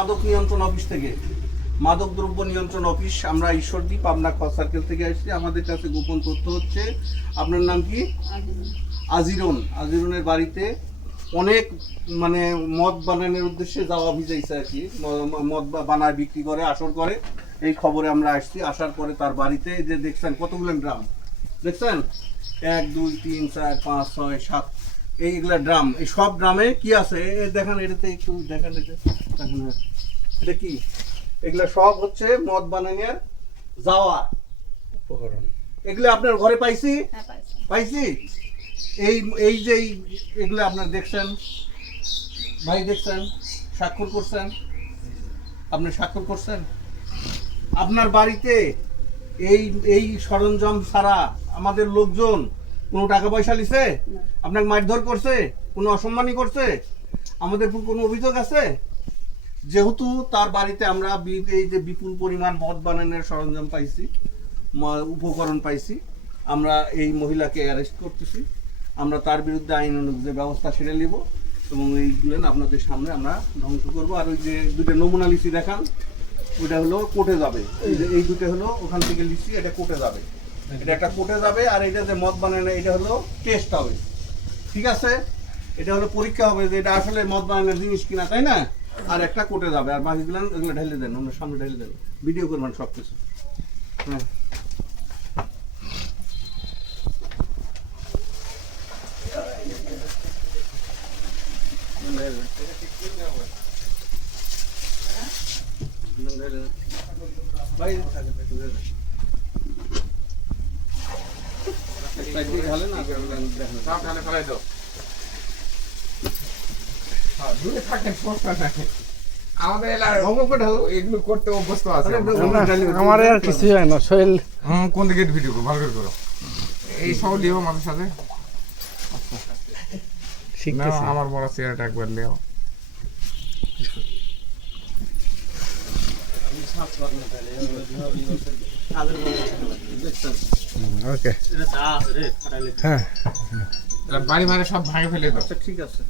মাদক নিয়ন্ত্রণ অফিস থেকে, মাদক দ্রব্য নিয়ন্ত্রণ অফিস। আমরা ঈশ্বরদী পাবনা খ সার্কেল থেকে আসছি। আমাদের কাছে গোপন তথ্য হচ্ছে, আপনার নাম কি? আজিরন। আজিরনের বাড়িতে অনেক মানে মদ বানানোর উদ্দেশ্যে যাওয়া ভিজাইছে আর কি, মদ বানায় বিক্রি করে, আসর করে। এই খবরে আমরা আসছি। আসার পরে তার বাড়িতে যে দেখছেন কতগুলো ড্রাম দেখছেন, 1 2 3 4 5 6 7 এইগুলা ড্রাম। এই সব ড্রামে কি আছে দেখেন, এটাতে একটু দেখেন, এটা কি? এগুলা সব হচ্ছে মদ বানানোর যাওয়া উপকরণ। এগুলো আপনার ঘরে পাইছি, পাইছি। এই এই যে এগুলো আপনার দেখছেন, ভাই দেখছেন, স্বাক্ষর করছেন, আপনি স্বাক্ষর করছেন। আপনার বাড়িতে এই এই সরঞ্জাম ছাড়া আমাদের লোকজন কোনো টাকা পয়সা লিছে? আপনাকে মারধর করছে? কোনো অসম্মানী করছে? আমাদের কোনো অভিযোগ আছে? যেহেতু তার বাড়িতে আমরা এই যে বিপুল পরিমাণ মদ বানানোর সরঞ্জাম পাইছি, উপকরণ পাইছি, আমরা এই মহিলাকে অ্যারেস্ট করতেছি। আমরা তার বিরুদ্ধে আইন অনুযায়ী ব্যবস্থা সেরে নেব এবং এইগুলো আপনাদের সামনে আমরা ধ্বংস করবো। আর ওই যে দুটো নমুনা লিচি দেখান, ওইটা হলো কোর্টে যাবে। এই দুটো হলো ওখান থেকে লিচি, এটা কোর্টে যাবে, এটা একটা কোর্টে যাবে। আর এটা যে মদ বানানো, এটা হলো টেস্ট হবে, ঠিক আছে? এটা হলো পরীক্ষা হবে যে এটা আসলে মদ বানানোর জিনিস কিনা, তাই না? আর একটা কোর্টে যাবে। আর বাকিগুলো এগুলো ঢেলে দেন, ওনার সামনে ঢেলে দেন, ভিডিও করবেন সব কিছু। হ্যাঁ, আমাদের এগুলো করতে অভ্যস্ত আছে। আমার আর কিছু হয় না, শৈল কোন দিকে ভিডিও ভালো করে করো, এই সব লিও আমাদের সাথে। না, আমার বড় চেয়ারটা একবার লিও। ওকে, হ্যাঁ, বাড়ি মানে সব ভাঙে ফেলে দাও। ঠিক আছে।